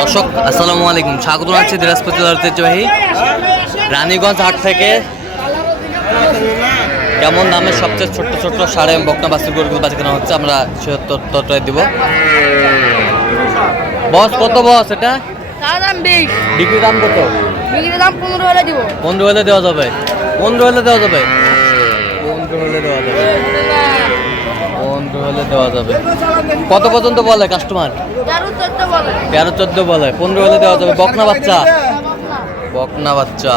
দর্শক আসসালামু আলাইকুম। স্বাগত জানাচ্ছি দিনাজপুর জেলার ঐতিহ্যবাহী রানীগঞ্জ হাট থেকে। কেমন দামের সবচেয়ে ছোট্ট ছোট্ট সাড়ে বকনা বাস্তুর গরুগুলো বাঁচা কেনা হচ্ছে আমরা সে দিব। বস কত বস এটা? বিক্রি দাম কত? বিক্রির দাম পনেরো হলে দিব। পনেরো হলে দেওয়া যাবে। পনেরো হলে দেওয়া যাবে? পনেরো হলে দেওয়া যাবে। হলে দেওয়া যাবে। কত পর্যন্ত বলে কাস্টমার তেরো চোদ্দ বলে। পনেরো হলে দেওয়া যাবে। বকনা বাচ্চা? বকনা বাচ্চা।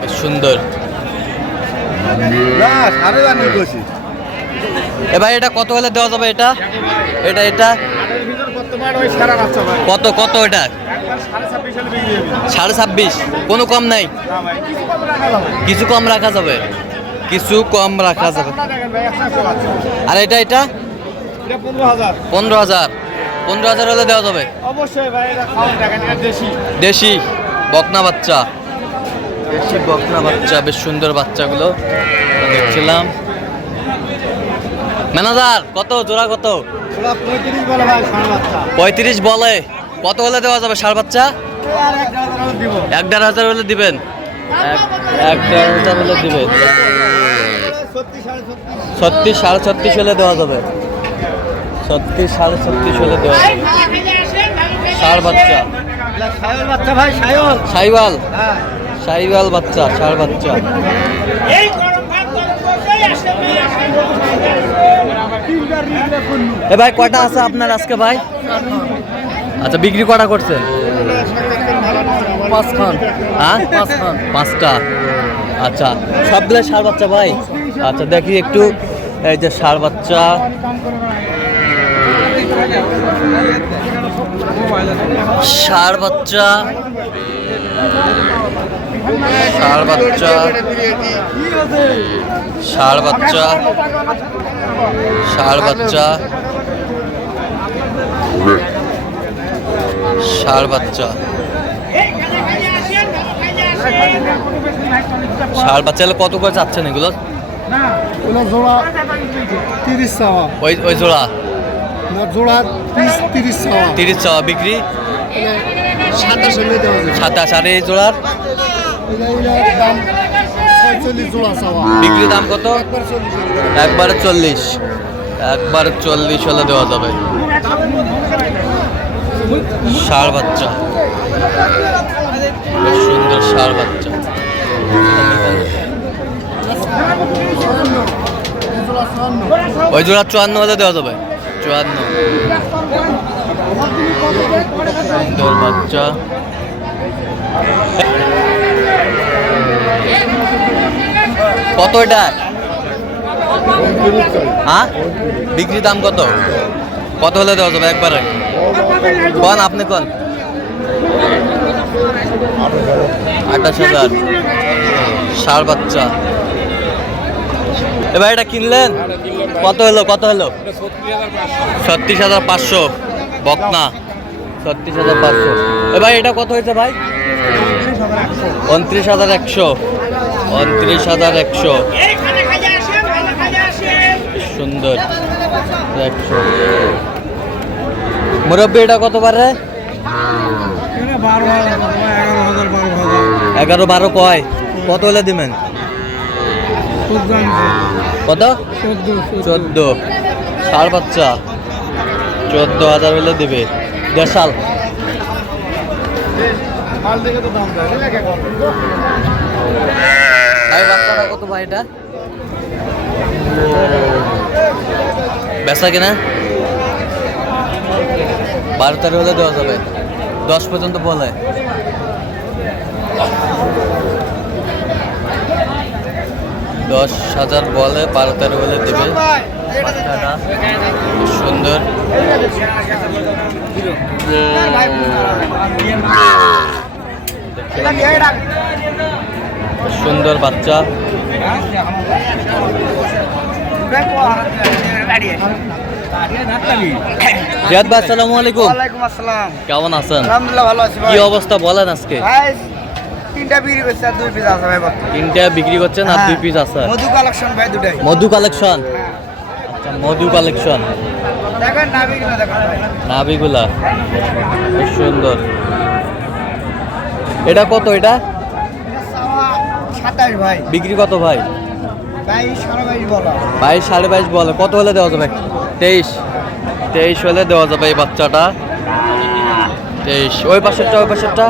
বেশ সুন্দর। না সাড়ে জানি কষি এ ভাই এটা কত হলে দেওয়া যাবে এটা? এটা এটা? কত কত এটা? সাড়ে ছাব্বিশ। কোনো কম নাই? কিছু কম রাখা যাবে। কিছু কম রাখা যাবে। আর এটা এটা? পনেরো হাজার। পনেরো হাজার। হলে দেওয়া যাবে? দেশি। বকনা বাচ্চা। দেশি বকনা বাচ্চা বেশ সুন্দর বাচ্চাগুলো দেখছিলাম। ম্যানেজার কত? জোড়া কত? পঁয়ত্রিশ বলে কত হলে দেওয়া যাবে সার বাচ্চা? এক দেড় হাজার হলে দিবেন। এক- হলে সত্যি ছত্রিশ সাড়ে দেওয়া যাবে। ছত্রিশ সাড়ে দেওয়া যাবে। বাচ্চা। বাচ্চা বাচ্চা। এ ভাই কয়টা আছে আপনার আজকে ভাই? আচ্ছা বিক্রি কটা করছেন পাঁচখান। হ্যাঁ? পাঁচটা। আচ্ছা সবগুলো ষাড় বাচ্চা ভাই? আচ্ছা দেখি একটু। এই যে ষাড় বাচ্চা। ষাড় বাচ্চা। ষাড় বাচ্চা। ষাড় বাচ্চা। ষাড় বাচ্চা। ষাড় বাচ্চা। ষাড় বাচ্চা হলে কত করে চাচ্ছেন এগুলো? জোড়া তিরিশ চাওয়া। ওই ওই জোড়া? জোড়া তিরিশ চাওয়া। তিরিশ চাওয়া বিক্রি? সাতাশ আর এই জোড়ার? বিক্রি দাম কত? একবার চল্লিশ। একবারে চল্লিশ। হলে দেওয়া যাবে। ষাড় বাচ্চা। বেশ সুন্দর ষাড় বাচ্চা। ওই জোড়া চুয়ান্ন হলে দেওয়া যাবে চুয়ান্ন। সুন্দর বাচ্চা। কত এটা? হ্যাঁ? বিক্রি দাম কত? কত হলে দেওয়া যাবে একবারে? কন, আপনি কন? আঠাশ হাজার। ষাড় বাচ্চা। এবার এটা কিনলেন? কত হলো কত হলো? ছত্রিশ হাজার পাঁচশো। বকনা। ছত্রিশ হাজার পাঁচশো। এবার এটা কত হয়েছে ভাই? উনত্রিশ হাজার একশো। উনত্রিশ হাজার একশো। সুন্দর। একশো। মুরব্বী, এটা কত পারে এগারো বারো কয়? কত হলে দিবেন? কত? চোদ্দ। ষাট বাচ্চা। চোদ্দ হাজার হলে দেবে। ভাই, বাচ্চাটা কত ভাই এটা? বেচা কিনা? বারো তেরো হলে দেওয়া যাবে। দশ পর্যন্ত বলে। দশ হাজার বলে, বারো তেরো হলে দেবে। সুন্দর। সুন্দর বাচ্চা। রিয়াদ ভাই আসসালামু আলাইকুম। ওয়ালাইকুম আসসালাম। কেমন আছেন? আলহামদুলিল্লাহ ভালো আছি কি অবস্থা বলেন আজকে? ভাই তিনটা বিক্রি করছে আর দুই পিস আছে ভাই তিনটা বিক্রি করছেন আর দুই পিস আছে। মধু কালেকশন ভাই দুটাই। মধু কালেকশন। আচ্ছা মধু কালেকশন দেখেন নাবিগুলো দেখেন নাভিগুলা বেশ সুন্দর। এটা কত এটা? সাতাশ ভাই। বিক্রি কত ভাই? বাইশ সাড়ে বাইশ বলা। কত হলে দেওয়া যাবে? তেইশ। তেইশ হলে দেওয়া যাবে এই বাচ্চাটা। তেইশ। ওই পাশেরটা ওই পাশেরটা?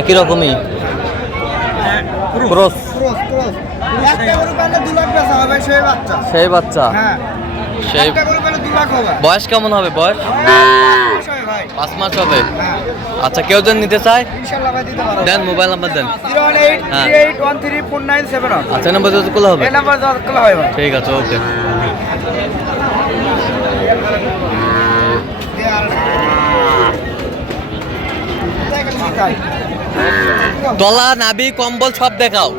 একই রকমই। ক্রস। সেই বাচ্চা। সেই বয়স কেমন হবে বয়স? পাঁচ ভাই পাঁচ মাস হবে। হ্যাঁ আচ্ছা কেউ যদি নিতে চায়? দেন মোবাইল নাম্বার দেন। Eight. Three eight one three four nine seven আচ্ছা নাম্বার যদি খোলা হবে? ঠিক আছে ওকে। তলা নাবি কম্বল সব দেখাও।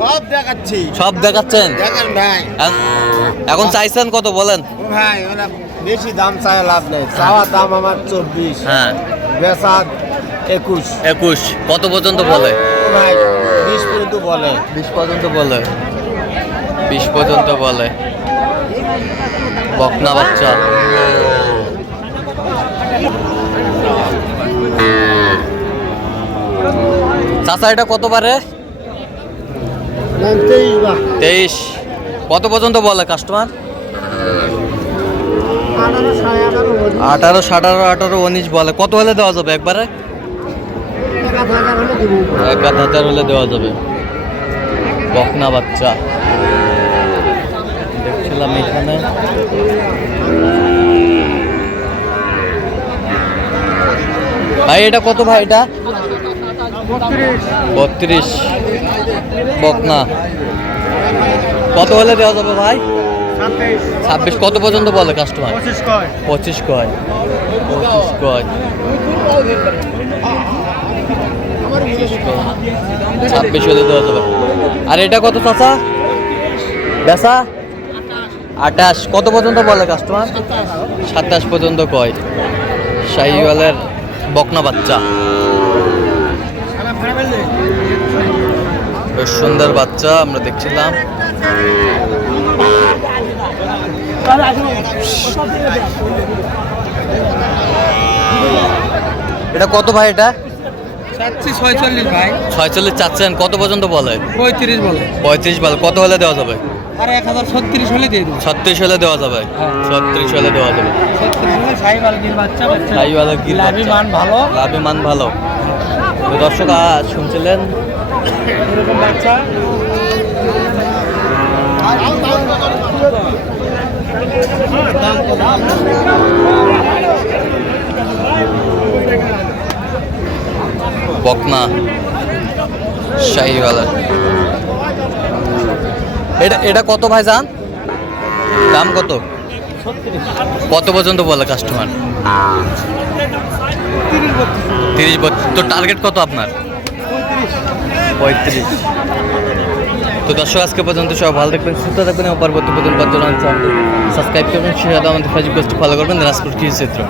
সব দেখাচ্ছি। সব দেখাচ্ছেন? দেখেন ভাই। এখন চাইছেন কত বলেন? ভাই বেশি দাম চায় লাভ নেই। চাওয়া দাম আমার চব্বিশ। হ্যাঁ। বেচা একুশ। একুশ। কত পর্যন্ত বলে? ভাই বিশ পর্যন্ত বলে। বিশ পর্যন্ত বলে। বিশ পর্যন্ত বলে। বকনা বাচ্চা। চাচা এটা কত পারে তেইশ। কত পর্যন্ত বলে কাস্টমার আঠারো সাড়ে আঠারো উনিশ বলে। কত হলে দেওয়া যাবে একবারে? এক আধ হাজার হলে দেওয়া যাবে। বকনা বাচ্চা। দেখছিলাম এখানে। ভাই এটা কত ভাই এটা? বত্রিশ। বকনা। কত হলে দেওয়া যাবে ভাই? ছাব্বিশ। কত পর্যন্ত বলে কাস্টমার পঁচিশ কয়। পঁচিশ কয়। ছাব্বিশ হলে দেওয়া যাবে। আর এটা কত চাচা? বেসা আঠাশ। কত পর্যন্ত বলে কাস্টমার সাতাশ পর্যন্ত কয়। শাহিওয়ালের বকনা বাচ্চা। বেশ সুন্দর বাচ্চা আমরা দেখছিলাম। এটা কত ভাই এটা? চাচ্ছি ছয়চল্লিশ ভাই। ছয়চল্লিশ চাচ্ছেন কত পর্যন্ত বলে? পঁয়ত্রিশ বলে। পঁয়ত্রিশ বলে কত হলে দেওয়া যাবে? আর এক হাজার ছত্রিশ হলে দিয়ে দেবো। ছত্রিশ হলে দেওয়া যাবে ছত্রিশ হলে দেওয়া যাবে। মান ভালো। লাভে মান ভালো। দর্শক শুনছিলেন? এরকম বাচ্চা। বকনা, শাহিওয়ালা। এটা এটা কত ভাই যান দাম কত? কত পর্যন্ত বলে কাস্টমার তিরিশ বত্রিশ। তো টার্গেট কত আপনার? পঁয়ত্রিশ। তো দর্শক, আজকে পর্যন্ত সব ভালো থাকবেন, সুস্থ থাকবেন এবং পরবর্তী পর্যন্ত সাবস্ক্রাইব করবেন। সেটা আমাদের ফেসবুক পেজটি ফলো করবেন, দিনাজপুর কৃষি চিত্র।